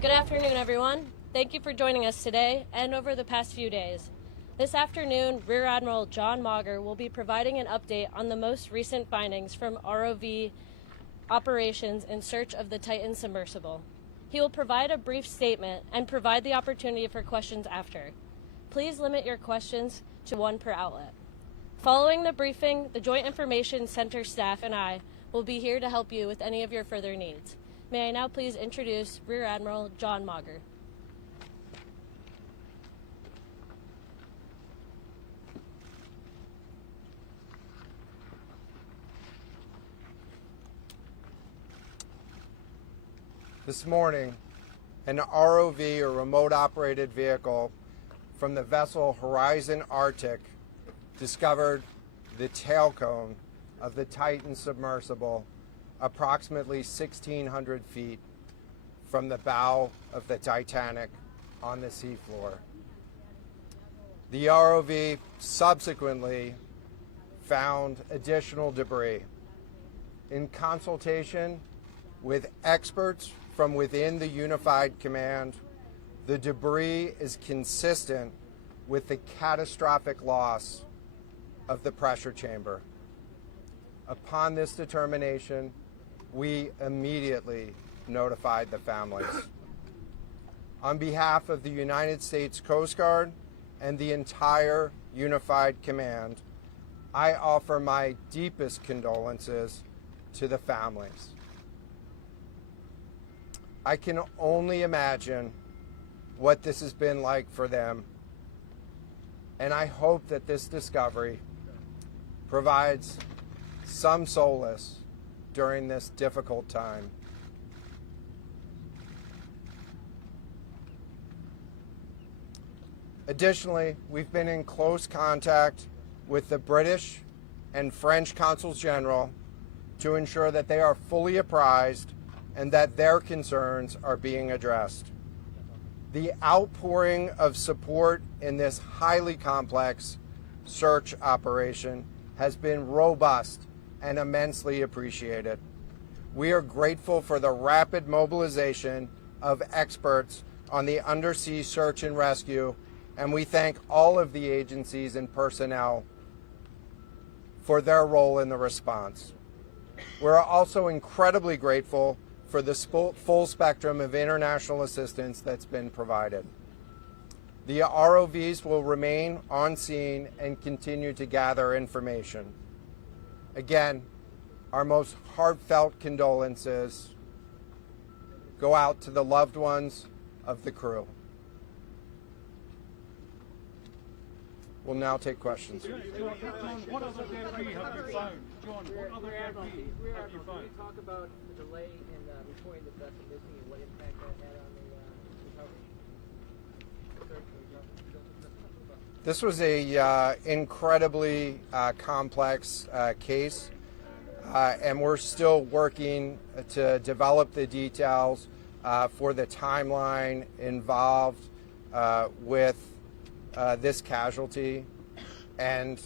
Good afternoon, everyone. Thank you for joining us today and over the past few days. This afternoon, Rear Admiral John Mauger will be providing an update on the most recent findings from ROV operations in search of the Titan submersible. He will provide a brief statement and provide the opportunity for questions after. Please limit your questions to one per outlet. Following the briefing, the Joint Information Center staff and I will be here to help you with any of your further needs. May I now please introduce Rear Admiral John Mauger. This morning, an ROV, or remote operated vehicle, from the vessel Horizon Arctic discovered the tail cone of the Titan submersible approximately 1,600 feet from the bow of the Titanic on the seafloor. The ROV subsequently found additional debris. In consultation with experts from within the Unified Command, the debris is consistent with the catastrophic loss of the pressure chamber. Upon this determination, we immediately notified the families. On behalf of the United States Coast Guard and the entire Unified Command, I offer my deepest condolences to the families. I can only imagine what this has been like for them, and I hope that this discovery provides some solace during this difficult time. Additionally, we've been in close contact with the British and French consuls general to ensure that they are fully apprised and that their concerns are being addressed. The outpouring of support in this highly complex search operation has been robust and immensely appreciated. We are grateful for the rapid mobilization of experts on the undersea search and rescue, and we thank all of the agencies and personnel for their role in the response. We're also incredibly grateful for the full spectrum of international assistance that's been provided. The ROVs will remain on scene and continue to gather information. Again, our most heartfelt condolences go out to the loved ones of the crew. We'll now take questions. John, what other debris have you found? John, what other debris have you found? Can you talk about the delay in reporting the vessel missing and what impact that had on the recovery? This was a incredibly complex case, and we're still working to develop the details for the timeline involved with this casualty and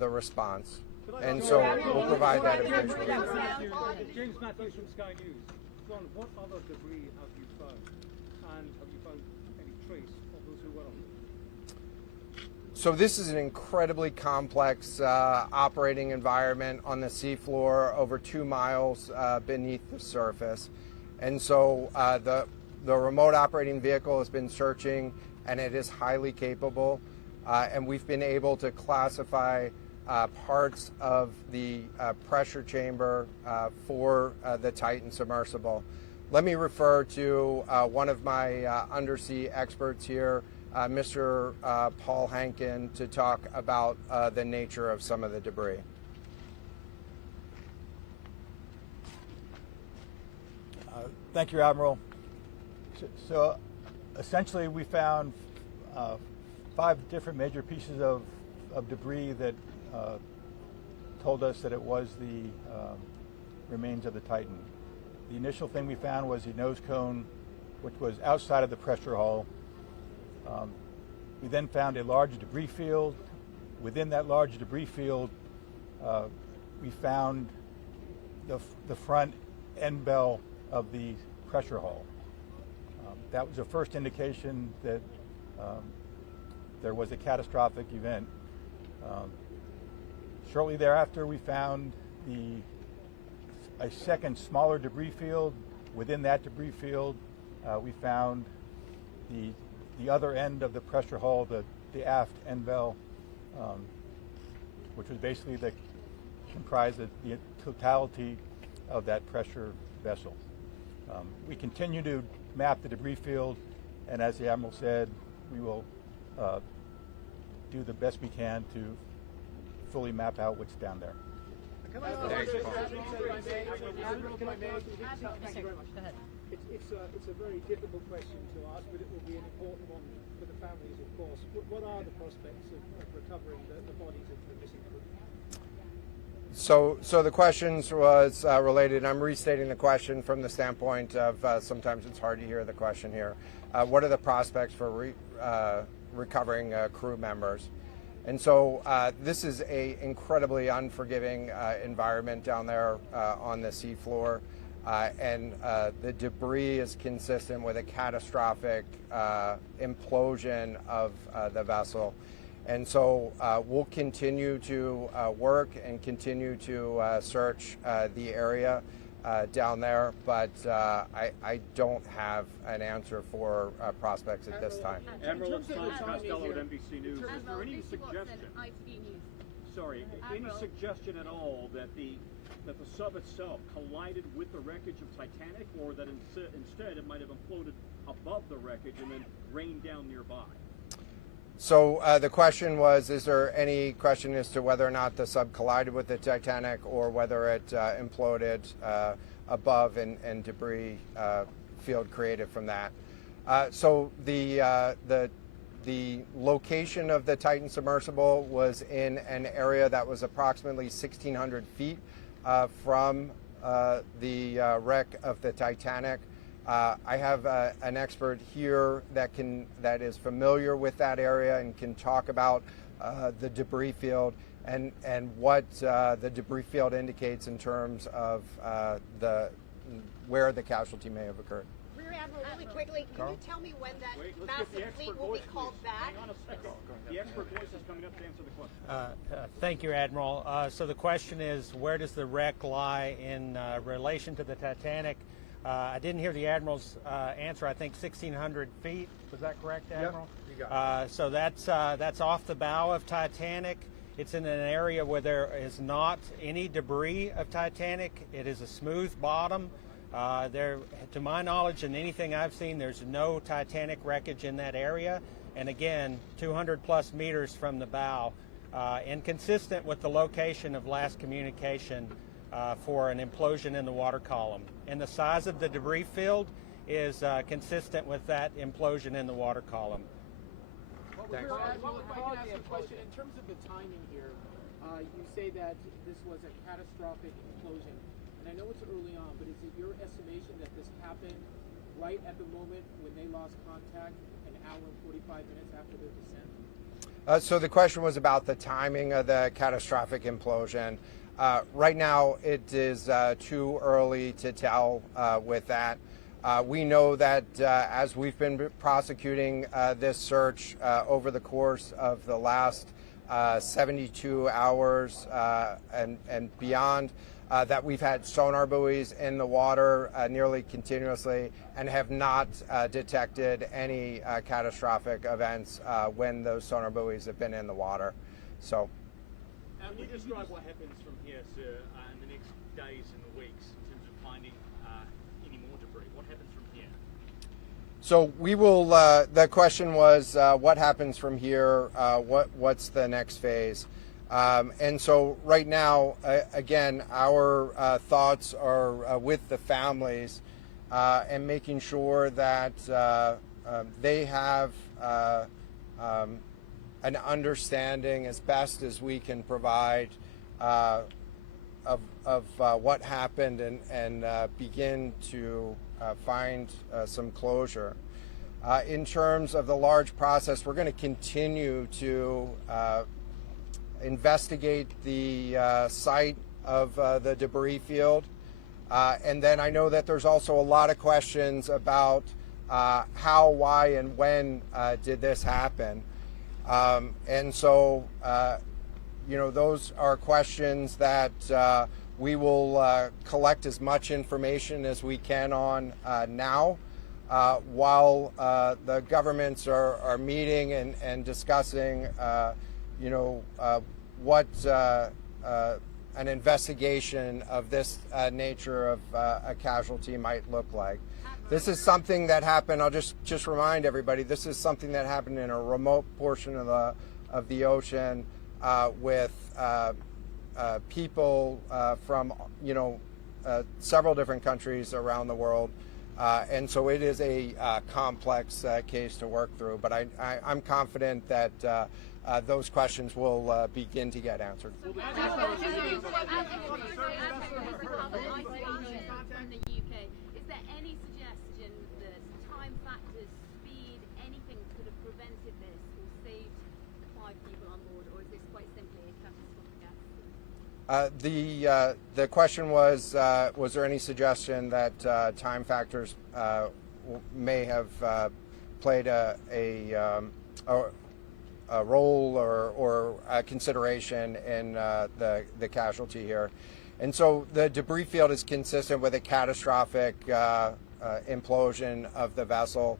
the response. And so we'll provide that eventually. James Matthews from Sky News. John, what other debris have you found? And have you found any trace of those who were on it? So this is an incredibly complex operating environment on the seafloor, over 2 miles beneath the surface. And so the remote operating vehicle has been searching, and it is highly capable. And we've been able to classify parts of the pressure chamber for the Titan submersible. Let me refer to one of my undersea experts here, Mr. Paul Hankin, to talk about the nature of some of the debris. Thank you, Admiral. So essentially we found 5 different major pieces of debris that told us that it was the remains of the Titan. The initial thing we found was the nose cone, which was outside of the pressure hull. We then found a large debris field. Within that large debris field, we found the front end bell of the pressure hull. that was the first indication that there was a catastrophic event. Shortly thereafter, we found a second smaller debris field. Within that debris field, we found the other end of the pressure hull, the aft end bell, which was basically comprised of the totality of that pressure vessel. We continue to map the debris field, and as the Admiral said, we will do the best we can to fully map out what's down there. It's a very difficult question to ask, but it will be an important one for the families, of course. What are the prospects of recovering the bodies of the missing crew? So the questions was related. I'm restating the question from the standpoint of sometimes it's hard to hear the question here. What are the prospects for recovering crew members? And so this is a incredibly unforgiving environment down there on the seafloor, and the debris is consistent with a catastrophic implosion of the vessel. And so we'll continue to work and continue to search the area down there, but I don't have an answer for prospects at this time. Admiral, it's Tom Costello at NBC News. Is there any suggestion? Sorry, any suggestion at all that the sub itself collided with the wreckage of Titanic, or that instead it might have imploded above the wreckage and then rained down nearby? So the question was, is there any question as to whether or not the sub collided with the Titanic or whether it imploded above and debris field created from that? So the location of the Titan submersible was in an area that was approximately 1,600 feet from the wreck of the Titanic. I have an expert here that is familiar with that area and can talk about the debris field and what the debris field indicates in terms of where the casualty may have occurred. Rear Admiral, really quickly, can you tell me when that massive fleet will be called back? Hang on a second. The expert voice is coming up to answer the question. Thank you, Admiral. So the question is, where does the wreck lie in relation to the Titanic? I didn't hear the Admiral's answer. I think 1,600 feet. Was that correct, Admiral? Yep, you got it. So that's off the bow of Titanic. It's in an area where there is not any debris of Titanic. It is a smooth bottom. There, to my knowledge and anything I've seen, there's no Titanic wreckage in that area. And again, 200 plus meters from the bow, and consistent with the location of last communication for an implosion in the water column. And the size of the debris field is consistent with that implosion in the water column. Thanks. Admiral, if I can ask you a question, in terms of the timing here, you say that this was a catastrophic implosion. And I know it's early on, but is it your estimation that this happened right at the moment when they lost contact, an hour and 45 minutes after their descent? So the question was about the timing of the catastrophic implosion. Right now, it is too early to tell with that. We know that as we've been prosecuting this search over the course of the last 72 hours and beyond, that we've had sonar buoys in the water nearly continuously and have not detected any catastrophic events when those sonar buoys have been in the water. So, can you describe what happens from here, sir, in the next days and weeks in terms of finding any more debris? What happens from here? So we will. The question was, what happens from here? What's the next phase? And so right now, again, our thoughts are with the families and making sure that they have an understanding as best as we can provide of what happened and begin to find some closure. In terms of the large process, we're going to continue to investigate the site of the debris field. And then I know that there's also a lot of questions about how, why, and when did this happen. And so, those are questions that we will collect as much information as we can on now, while the governments are meeting and discussing, what an investigation of this nature of a casualty might look like. This is something that happened. I'll just remind everybody. This is something that happened in a remote portion of the ocean with people from several different countries around the world, and so it is a complex case to work through. But I'm confident that those questions will begin to get answered. Is there any suggestion that time factors, speed, anything could have prevented this or saved the 5 people on board, or is this quite simply a catastrophic accident? The question was there any suggestion that time factors may have played a role or a consideration in the casualty here? And so the debris field is consistent with a catastrophic implosion of the vessel.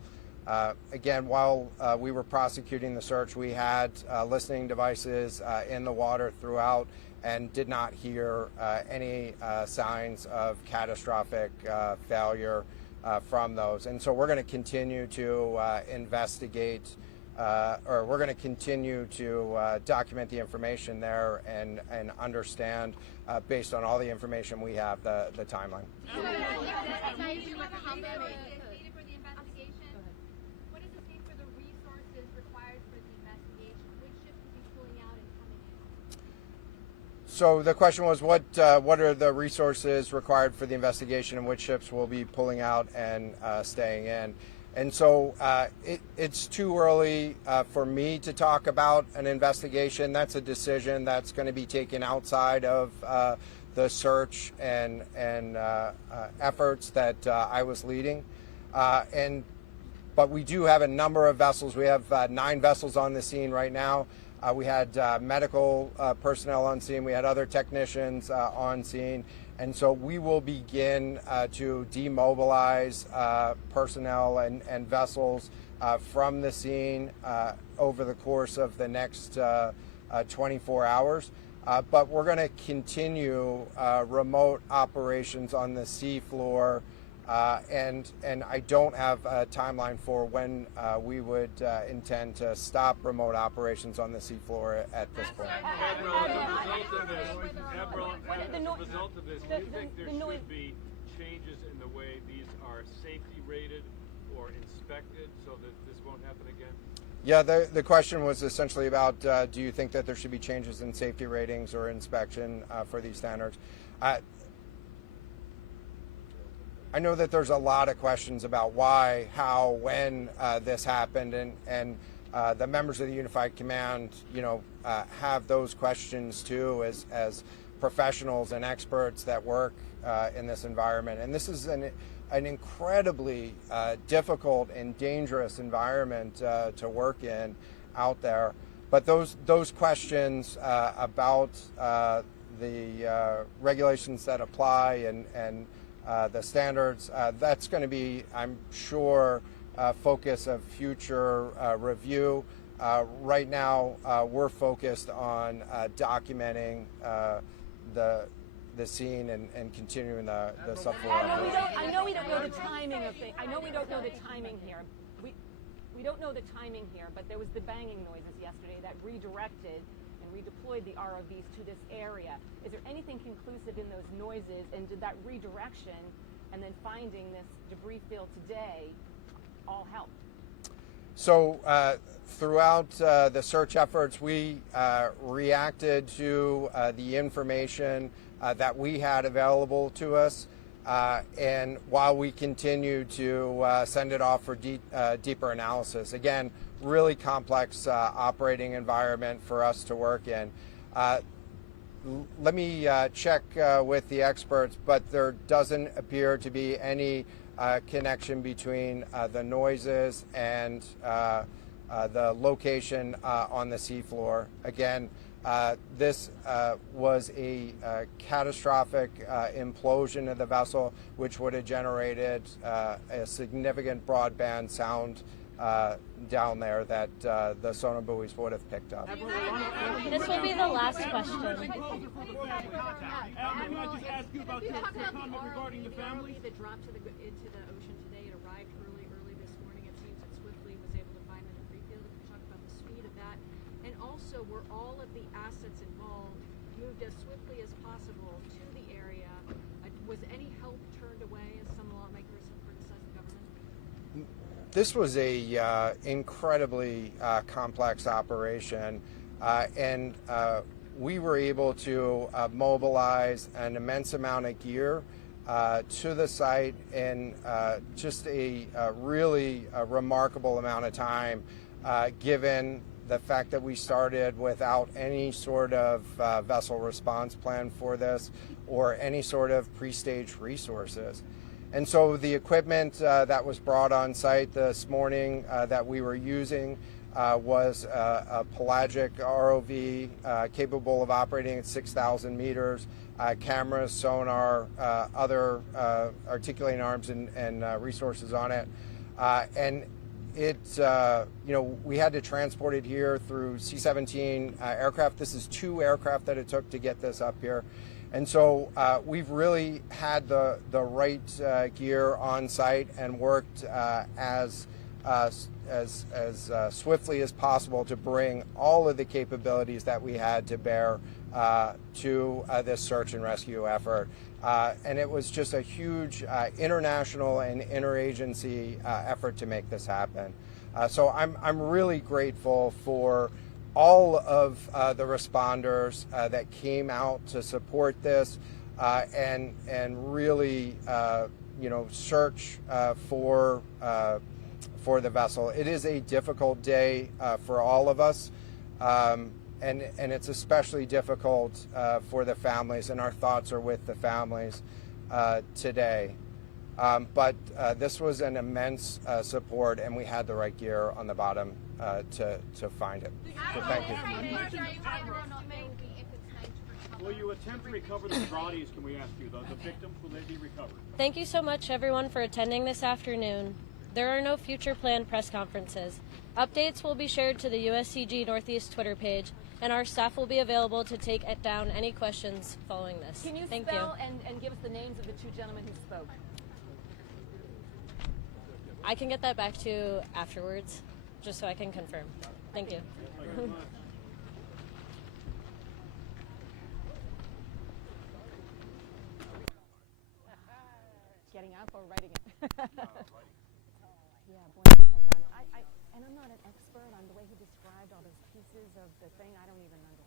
Again, while we were prosecuting the search, we had listening devices in the water throughout and did not hear any signs of catastrophic failure from those. And so we're going to continue to investigate, or we're going to continue to document the information there and understand, based on all the information we have, the timeline. So the question was, what are the resources required for the investigation, and which ships will be pulling out and staying in? And so it's too early for me to talk about an investigation. That's a decision that's going to be taken outside of the search and efforts that I was leading. But we do have a number of vessels. We have 9 vessels on the scene right now. We had medical personnel on scene. We had other technicians on scene. And so we will begin to demobilize personnel and vessels from the scene over the course of the next 24 hours. But we're going to continue remote operations on the seafloor. And I don't have a timeline for when we would intend to stop remote operations on the seafloor at this point. As a result of this, do you think there should be changes in the way these are safety rated or inspected so that this won't happen again? Yeah, the question was essentially about do you think that there should be changes in safety ratings or inspection for these standards? I know that there's a lot of questions about why, how, when this happened, and the members of the Unified Command, have those questions too, as professionals and experts that work in this environment. And this is an incredibly difficult and dangerous environment to work in out there. But those questions about the regulations that apply and the standards, that's going to be, I'm sure, focus of future review. Right now, we're focused on documenting the scene and continuing the subfloor operation. I know we don't know the timing of things. I know we don't know the timing here. We don't know the timing here, but there was the banging noises yesterday that redirected and redeployed the ROVs to this area. Is there anything conclusive in those noises, and did that redirection and then finding this debris field today all help? So throughout the search efforts, we reacted to the information that we had available to us, and while we continue to send it off for deeper analysis. Again, really complex operating environment for us to work in. Let me check with the experts, but there doesn't appear to be any connection between the noises and the location on the seafloor. Again, this was a catastrophic implosion of the vessel, which would have generated a significant broadband sound down there that the sonar buoys would have picked up. This will be the last question. Can I just ask you about your comment regarding the family? That dropped into the ocean today. It arrived early this morning. It seems that Swiftly was able to find them in Freefield. If you talk about the speed of that, and also were all of the assets involved moved as swiftly as possible to the area? Was any help turned away, as some lawmakers have criticized the government? This was a incredibly complex operation, and we were able to mobilize an immense amount of gear to the site in just a really remarkable amount of time, given the fact that we started without any sort of vessel response plan for this or any sort of pre-staged resources. And so the equipment that was brought on site this morning that we were using was a pelagic ROV capable of operating at 6,000 meters, cameras, sonar, other articulating arms and resources on it. And it, we had to transport it here through C-17 aircraft. This is 2 aircraft that it took to get this up here. And so we've really had the right gear on site and worked as swiftly as possible to bring all of the capabilities that we had to bear to this search and rescue effort. And it was just a huge international and interagency effort to make this happen. So I'm really grateful for all of the responders that came out to support this and really search for the vessel. It is a difficult day for all of us, and it's especially difficult for the families, and our thoughts are with the families today. But this was an immense support, and we had the right gear on the bottom to find it. So thank you. Will you attempt to recover the bodies, can we ask you? The victims, will they be recovered? Thank you so much, everyone, for attending this afternoon. There are no future planned press conferences. Updates will be shared to the USCG Northeast Twitter page, and our staff will be available to take down any questions following this. Can you Thank spell you. and give us the names of the 2 gentlemen who spoke? I can get that back to you afterwards, just so I can confirm. Thank you. Getting up or writing it? Yeah, boy, how that done. And I'm not an expert on the way he described all those pieces of the thing. I don't even understand.